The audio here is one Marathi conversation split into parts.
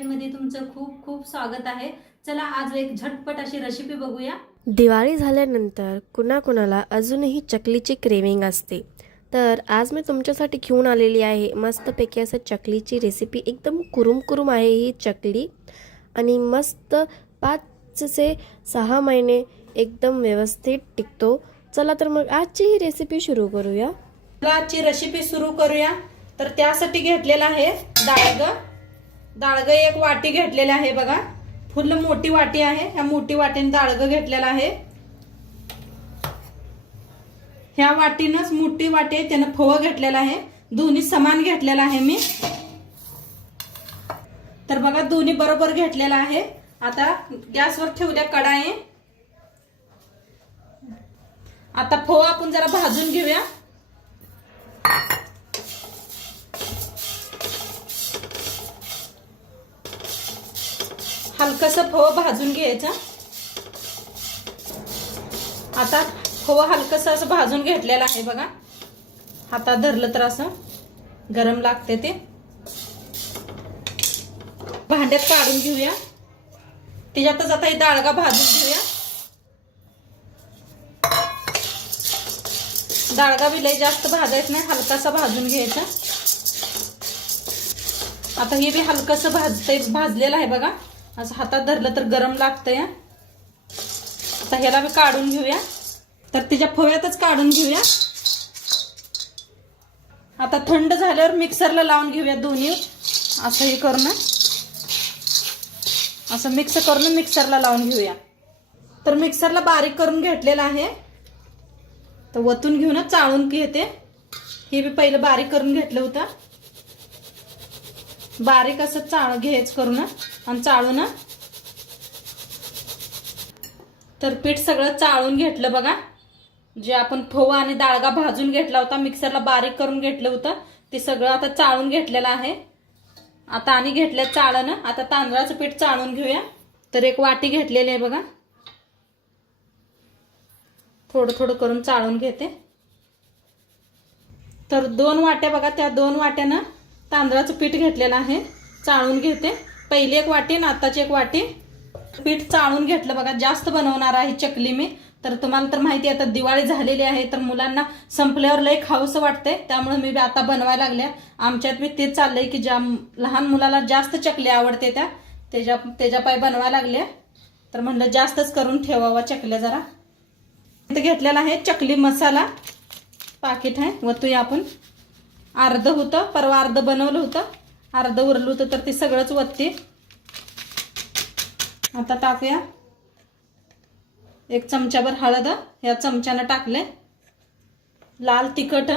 किचनमध्ये तुमचं खूप खूप स्वागत आहे। चला आज एक झटपट अशी रेसिपी बघूया। दिवाळी झाल्यानंतर कुणाकुणाला अजूनही चकलीची क्रेविंग असते, तर आज मी तुमच्यासाठी घेऊन आलेली आहे मस्तपैकी असं चकलीची रेसिपी। एकदम कुरुम आहे ही चकली आणि मस्त 5 से 6 महिने एकदम व्यवस्थित टिकतो। चला तर मग आजची ही रेसिपी सुरू करूया। आजची रेसिपी सुरू करूया। तर त्यासाठी घेतलेला आहे डाळग एक वाटी घेतलेला आहे बघा। फुल मोठी वाटी आहे। ह्या मोठी वाटीने डाळग घेतलेला आहे। ह्या वाटीनच मोठी वाटी आहे त्याने फव घेतलेला आहे। दोन्ही समान घेतलेला आहे मी। तर बघा दोन्ही बरोबर घेतलेला आहे। आता गॅसवर ठेवल्या कढई। आता फव आपण जरा भाजून घेऊया। हलकसं फव भाजून घ्यायचं। आता फव हलकसं असं भाजून घेतलेलं आहे बघा। हातात धरलं तर असं गरम लागते ते। भांड्यात काढून घेऊया। त्याच्यातच आता ही डाळगा भाजून घेऊया। डाळगा बी लय जास्त भाजायचं नाही, हलकासा भाजून घ्यायचा। आता हे बी हलकसं भाजलेलं आहे बघा। असं हातात धरलं तर गरम लागतंय। आता ह्याला बी काढून घेऊया। तर तिच्या फव्यातच काढून घेऊया। आता थंड झाल्यावर मिक्सरला लावून घेऊया दोन्ही। असं हे करून असं मिक्स करून मिक्सरला लावून घेऊया। तर मिक्सरला बारीक करून घेतलेला आहे। तर वतून घेऊन चाळून घेते। हे बी पहिलं बारीक करून घेतलं होतं। बारीक असं घ्यायचं करून आणि चाळून। तर पीठ सगळं चाळून घेतलं बघा। जे आपण फव आणि डाळगा भाजून घेतला होता, मिक्सरला बारीक करून घेतलं होतं, ते सगळं आता चाळून घेतलेलं आहे। आता आणि घेतलं चाळण। आता तांदळाचं पीठ चाळून घेऊया। तर एक वाटी घेतलेली आहे बघा। थोडं थोडं करून चाळून घेते। तर 2 वाट्या बघा, त्या 2 वाट्यानं तांदळाचं पीठ घेतलेलं आहे, चाळून घेते। पहिली एक वाटी आणि आताची एक वाटी पीठ चाळून घेतलं बघा। जास्त बनवणार आहे चकली मी। तर तुम्हाला तर माहिती आहे आता दिवाळी झालेली आहे, तर मुलांना संपल्यावर लय खाऊसं वाटतंय, त्यामुळे मी आता बनवायला लागले। आमच्यात मी तेच चाललंय की ज्या लहान मुलाला जास्त चकली आवडते त्याच्या पाय बनवायला लागले। तर म्हणलं जास्तच करून ठेवावा चकल्या जरा। इथे घेतलेला आहे चकली मसाला पाकिट आहे। वतूया आपण। अर्ध होतं, परवा अर्ध बनवलं होतं, अर्ध उरलं होतं, तर ते सगळंच वतते। आता टाकूया 1 चमचाभर हळद। या चमच्यानं टाकले। लाल तिखट,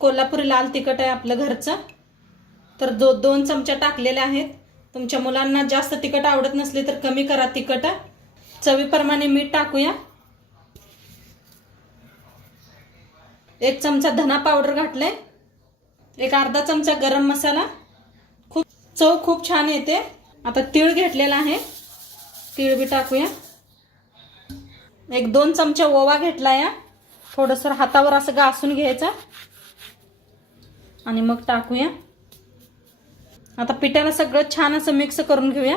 कोल्हापुरी लाल तिखट आहे आपलं घरचं, तर 2 चमचे टाकलेले आहेत। तुमच्या मुलांना जास्त तिखट आवडत नसले तर कमी करा तिखट। चवीप्रमाणे मीठ टाकूया। 1 चमचा धना पावडर घातले। एक अर्धा चमचा गरम मसाला। चव खूप छान येते। आता तीळ घेतलेला आहे, तीळ बी टाकूया। 1-2 चमचे ओवा घेतलाय। थोडंसं हातावर असं घासून घ्यायचं आणि मग टाकूया। आता पिठाला सगळं छान असं मिक्स करून घेऊया।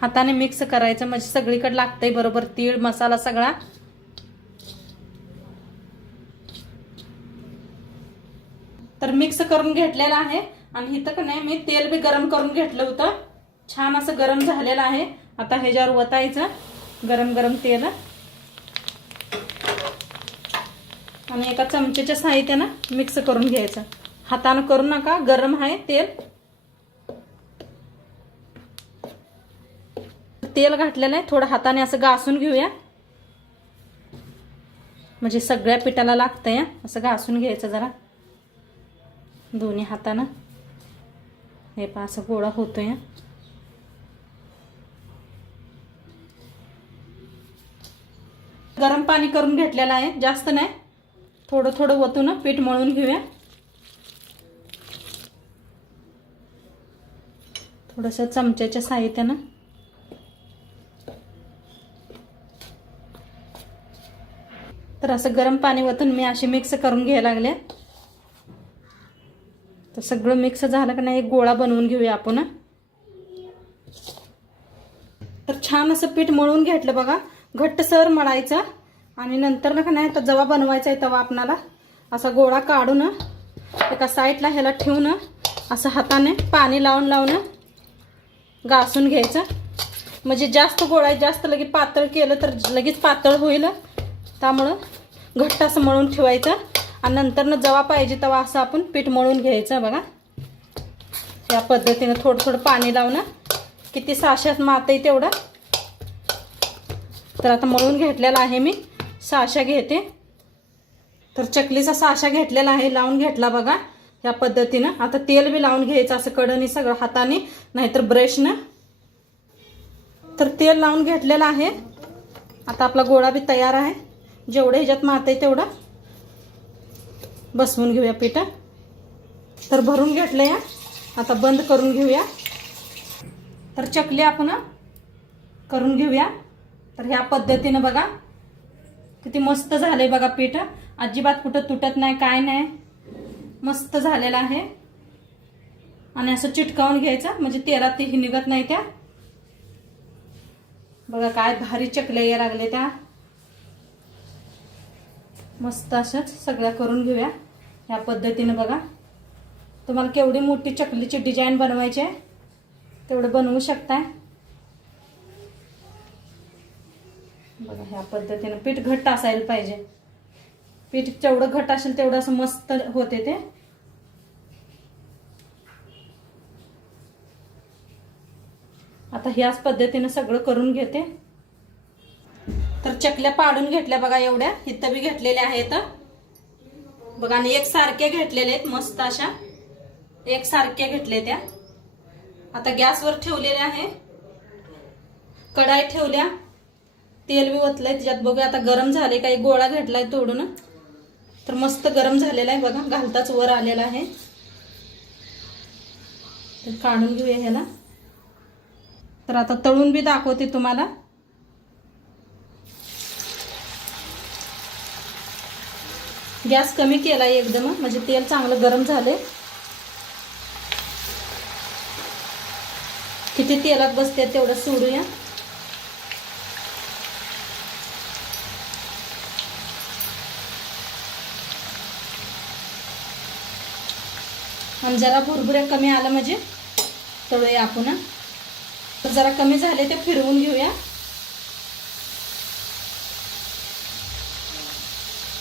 हाताने मिक्स करायचं म्हणजे सगळीकडे लागतंय बरोबर तीळ मसाला सगळा। तर मिक्स करून घेतलेला आहे। आणि इथं का नाही मी तेल बी गरम करून घेतलं होतं, छान असं गरम झालेलं आहे। आता ह्याच्यावर वतायचं गरम गरम तेल आणि एका चमच्याच्या साहाय्याने मिक्स करून घ्यायचं। हाताने करू नका, गरम आहे तेल। तेल घातलेलं आहे, थोडं हाताने असं घासून घेऊया म्हणजे सगळ्या पिठाला लागतंय। असं घासून घ्यायचं जरा दोन्ही हाताने। हे पहा असं गोळा होतोय। गरम पाणी करून घेतलेलं आहे, जास्त नाही, थोडं थोडं वतून पीठ मळून घेऊया। थोडंसं चमच्याच्या साहाय्याने तर असं गरम पाणी वतून मी अशी मिक्स करून घ्यायला लागले. तर सगळं मिक्स झालं का नाही एक गोळा बनवून घेऊया आपण. तर छान असं पीठ मळून घेतलं बघा. घट्टसर मळायचं आणि नंतर ना का नाही तर जेव्हा बनवायचा आहे तेव्हा आपणाला असा गोळा काढून एका साईडला ह्याला ठेवून असं हाताने पाणी लावून लावून घासून घ्यायचं. म्हणजे जास्त गोळा जास्त लगेच पातळ केलं तर लगेच पातळ होईल. त्यामुळं घट्ट असं मळून ठेवायचं आणि नंतर ना जेव्हा पाहिजे तेव्हा असं आपण पीठ मळून घ्यायचं बघा. या पद्धतीने थोडं थोडं पाणी लावून किती साशात माते तेवढं. तर आता मळून घेतलेला आहे मी. साशा घेते. तर चकलीचा साशा घेतलेला आहे लावून घेतला बघा या पद्धतीनं. आता तेल बी लावून घ्यायचं असं कडनी सगळं हाताने नाहीतर ब्रशनं. तर तेल लावून घेतलेलं आहे. आता आपला गोळा बी तयार आहे. जेवढं ह्याच्यात माते तेवढं बसवून घेऊया पीठ. तर भरून घेतलं या. आता बंद करून घेऊया. तर चकली आपण करून घेऊया. तर ह्या पद्धतीनं बघा किती मस्त झाले बघा पीठ. अजिबात कुठं तुटत नाही काय नाही. मस्त झालेला आहे. आणि असं चिटकावून घ्यायचं म्हणजे तेलात तेही निघत नाही त्या. बघा काय भारी चकल्या या लागले त्या. मस्त अशाच सगळ्या करून घेऊया ह्या पद्धतीने बघा. तुम्हाला केवढी मोठी चकलीची डिझाईन बनवायची आहे तेवढं बनवू शकताय. बघा ह्या पद्धतीने पीठ घट्ट असायला पाहिजे. पीठ जेवढं घट्ट असेल तेवढं असं मस्त होते ते. आता ह्याच पद्धतीने सगळं करून घेते. तर चकल्या पाडून घेतल्या बघा एवढ्या. इथं बी घेतलेल्या आहेत बघा आणि एकसारखे घेतलेले आहेत मस्त अशा एकसारख्या घेतल्या त्या. आता गॅसवर ठेवलेल्या आहे. कढाई ठेवल्या. तेल बी ओतलंय त्याच्यात बघूया आता गरम झाले. काही गोळा घेतलाय तोडून तर मस्त गरम झालेला आहे बघा. घालताच वर आलेला आहे. तर काढून घेऊया ह्याला. तर आता तळून बी दाखवते तुम्हाला. गॅस कमी केलाय एकदम म्हणजे तेल चांगलं गरम झाले. किती तेलात बसते तेवढं सोडूया. आणि जरा भुरभुऱ्या कमी आलं म्हणजे तळूया आपण. तर जरा कमी झाले ते फिरवून घेऊया.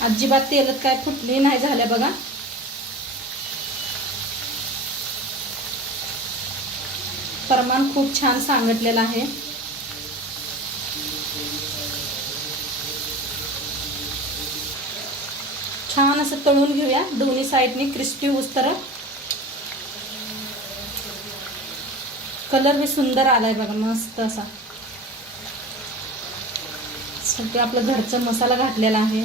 अजिबात तेलात काय फुटली नाही झाल्या बघा. प्रमाण खूप छान सांगितलेलं आहे. छान असं तळून घेऊया दोन्ही साईडनी क्रिस्पी होईस्तोवर. कलर भी सुंदर आलाय बघा मस्त असा. सगळं आपलं घरचा मसाला घातलेला आहे.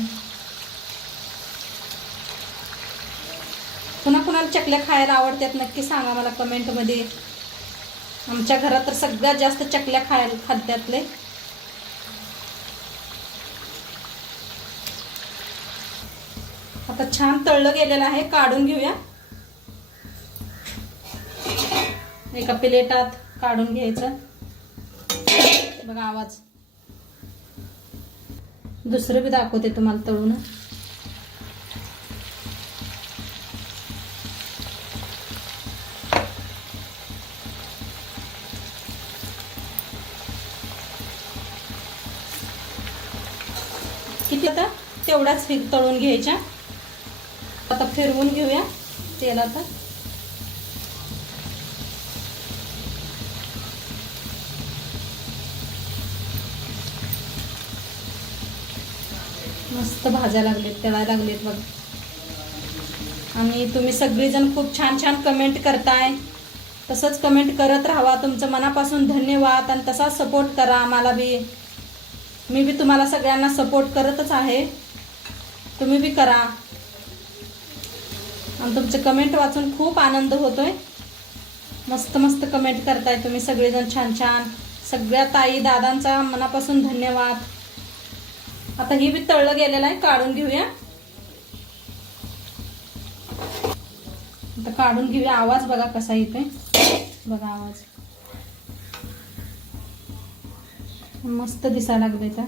पुन्हा कुणाला चकल्या खायला आवडतात नक्की सांगा मला कमेंट मध्ये. आमच्या घरात तर सगळ्यात जास्त चकल्या खायला खात्यातले. आता छान तळलं गेलेलं आहे. काढून घेऊया. एका प्लेटात काढून घ्यायचं बघा. आवाज दुसरं बी दाखवते तुम्हाला तळून. किती आता तेवढाच तळून घ्यायच्या. आता फिरवून घेऊया तेलात. मस्त भाज्या लागलेत तळायला लागलेत बघ. आणि तुम्ही सगळेजण खूप छान छान कमेंट करताय. तसंच कमेंट करत राहावा. तुमचं मनापासून धन्यवाद. आणि तसाच सपोर्ट करा मला बी. मी बी तुम्हाला सगळ्यांना सपोर्ट करतच आहे. तुम्ही बी करा. आणि तुमचे कमेंट वाचून खूप आनंद होतोय. मस्त मस्त कमेंट करताय तुम्ही सगळेजण छान छान. सगळ्या ताई दादांचा मनापासून धन्यवाद. आता ही बी तळलं गेलेलं आहे, काढून घेऊया. आता काढून घेऊया. आवाज बघा कसा येतोय, बघा आवाज मस्त दिसायला लागले. तर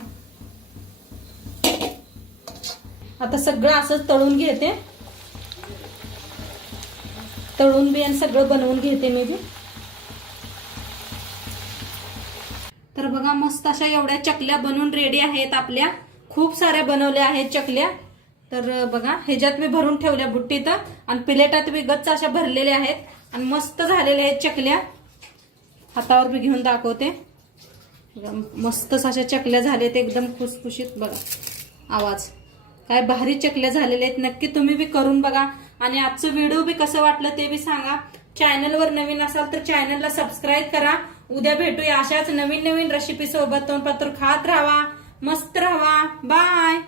आता सगळं असंच तळून घेते, तळून बी आणि सगळं बनवून घेते मी बी. तर बघा मस्त अशा एवढ्या चकल्या बनवून रेडी आहेत आपल्या. खूप साऱ्या बनवल्या आहेत चकल्या. तर बघा ह्याच्यात मी भरून ठेवल्या बुट्टीत आणि प्लेटात बी गच्च अशा भरलेल्या आहेत आणि मस्त झालेल्या आहेत चकल्या. हातावर बी घेऊन दाखवते. मस्त अशा चकल्या झाल्यात एकदम खुसखुशीत. बघा आवाज काय भारी चकल्या झालेल्या आहेत. नक्की तुम्ही बी करून बघा आणि आजचं व्हिडिओ बी कसं वाटलं ते बी सांगा. चॅनलवर नवीन असाल तर चॅनलला सबस्क्राईब करा. उद्या भेटूया अशाच नवीन नवीन रेसिपी सोबत. तोंडपात्र खात राहा, मस्त राहा. बाय.